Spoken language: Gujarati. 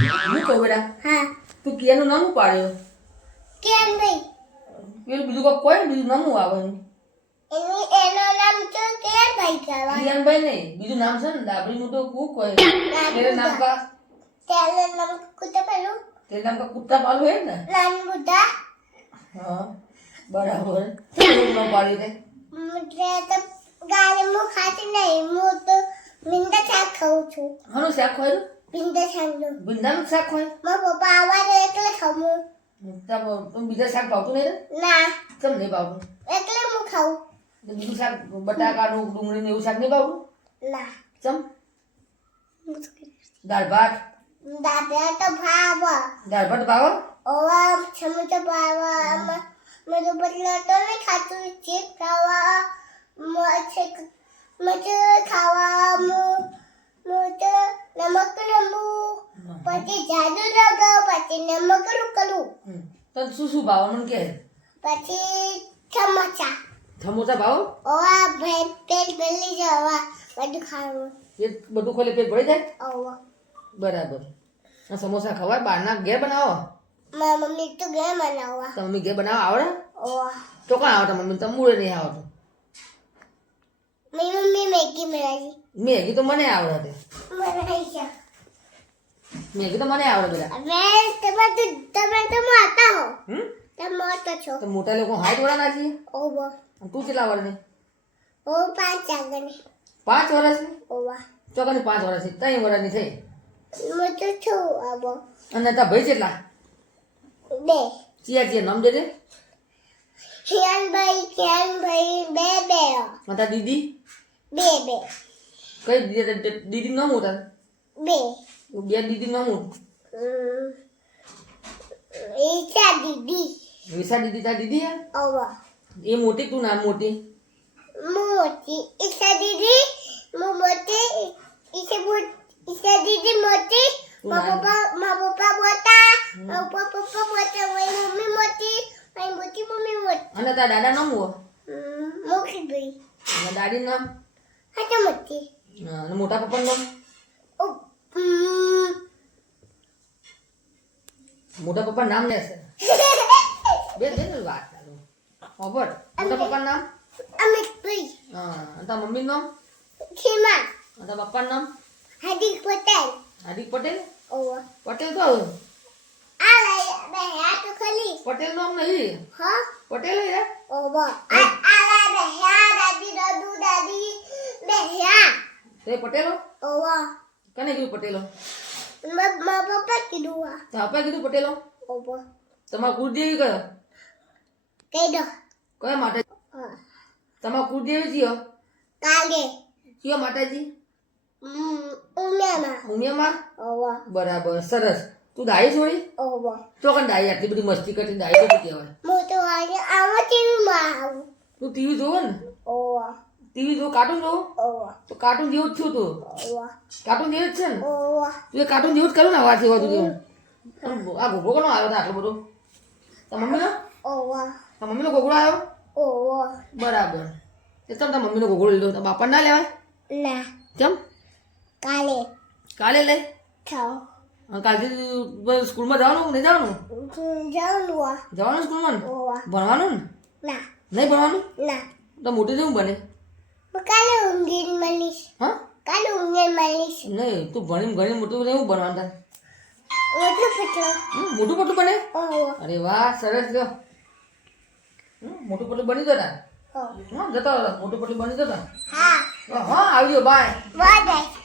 હું કહું બેટા હા તું કિયાનું નામ શું પાડ્યો કેમ ભાઈ પેલું બીજું કોઈ કોઈ બીજું નામ શું આવે એનો નામ તો કેમ ભાઈ કહેવાય કિયાનભાઈ નહીં બીજું નામ છે ને ડાબરીનું તો કુક હોય તેરે નામ કા તેરે નામ કુત્તા પેલું તેરે નામ કા કુત્તા પાલું હે ને નાન બુદ્ધા હા બરાબર શું નામ પાડ્યું તે મુદ્રે તો ગાલે મુ ખાતી નહીં હું તો મિંદા શાક ખાઉં છું હાનું શાક હોય મિંદા શાકનું ભીંડાનું શાક હોય મારા પપ્પા આવારે એટલે ખાવું તું બીજા શાક ભાવતું નહીં ના કેમ નહીં ભાવતું એટલે હું ખાઉં બીજું શાક બટાકાનું ડુંગળીનું એવું શાક નહીં ભાવતું ના ચમ દાળ ભાત દાદા તો ભાવ દાળ ભાત ભાવે ઓવા સમજ ભાવ મેં તો બદલા તો નહીં ખાતું ચીપ ખાવા મચે ખાવા મોટે નમક નમું પછી જાદુ લગાવ પછી નમક રૂકલું તને શું શું ભાવે મને કે પછી સમોસા સમોસા ભાવ ઓવા પેટ ભરી જવા બધું ખાવું પેટ બધું ખોલે પેટ ભરી જાય ઓવા બરાબર આ સમોસા ખવાય બહારના ઘેર બનાવો મારી મમ્મી તો ઘેર બનાવવા તો મમ્મી ઘેર બનાવવા આવડે ઓવા તો કાં આવડે મમ્મી તમે મૂળે નહીં આવડતું मेरी मम्मी मैगी बनाई મેગી તો મને આવડે बनाई क्या મેગી તો મને આવડે બેટા मैं तुम आता हो હમ तुम आता छो તો મોટા લોકો હાઈટ વાળા નાખીએ ओवा અને તું કેટલા વર્ષની ओ 5 आगने 5 વર્ષની ओवा ચોકાની 5 વર્ષની 3 વર્ષની થઈ मुझे छो आबो અને તારા ભાઈ કેટલા बे ચિયા નામ દે દે कियान भाई बे बे અને તારા દીદી बे बे કઈ દીદી નામ હું તારે बे બે દીદી નામ હું ईशा दीदी વિશા દીદી તારી દીદી હે ओवा એ મોટી તું નામ મોટી मोटी ईशा दीदी मोटी ईशा दीदी मोटी माँ पापा बोलता पापा बोलता मेरी मम्मी मोटी मेरी मोटी मम्मी मोटी અને તારા દાદા નામ હું मोटी भाई અને દાદી નામ हाँ मोटी અને મોટા પપ્પાનું નામ મોટા પપ્પા નામ લેશે બે ને વાત ચાલુ ખબર મોટા પપ્પાનું નામ अमित भाई હા અને તારા મમ્મીનું નામ खीमा અને તારા પપ્પાનું નામ हार्दिक पटेल હાર્દિક પટેલ ओवा પટેલ તો आ लाया बे हाथ तो खाली પટેલ નામ નહીં हाँ પટેલ હે ओवा आ लाया बे हाथ दादी दादू दादी बे हाथ તે પટેલો ओवा કને કીધું પટેલો माँ पापा की दुआ તો આપા કીધું પટેલો ओवा તમારા કુળદેવી કયો कह दो કયા માતા हाँ તમારા કુળદેવી કયો काले કયો माताજી उम्यामा ઉમિયામાં ओवा બરાબર સરસ તું દાઈ છોડી ओवा તો કણ દાઈ આટલી બધી મસ્તી કરતી દાઈ તો કહેવાય मोटो वाले आवाज़ माँ તું ટીવી જોવે ને ओवा ટીવી જો કાર્ટૂન જોવો ओवा તો કાર્ટૂન જેવું જ છું તું ओवा કાર્ટૂન જેવું જ છે ને ओवा તું એ કાર્ટૂન જેવું જ કરું ને અવાજ એવા તું જેવું આ ઘોઘરો કોનો આવ્યો હતો આટલો બધો તારા મમ્મીનો ओवा તારા મમ્મીનો ઘોઘરો આવ્યો ओवा બરાબર એ તમ તારા મમ્મીનો ઘોઘરો લીધો તારા બાપા ના લેવાય ना કેમ काले કાલે લે खाओ અને કાલથી સ્કૂલમાં જવાનું નહીં જવાનું जाओ लुआ જવાનું સ્કૂલમાં ને ओवा ભણવાનું ને ना નહીં ભણવાનું ना તો મોટી જેવું બને काले उंगली मनीष હા काले उंगली मनीष નહીં તું ભણી ઘણી મોટું એવું ભણવાનું તારે मतलब पतला મોટું પટલું બને ओवा અરે વાહ સરસ જો મોટું પટલું બની જતા हाँ હા જતા મોટું પટલું બની જતા हाँ હા આવજો બાય बाय बाय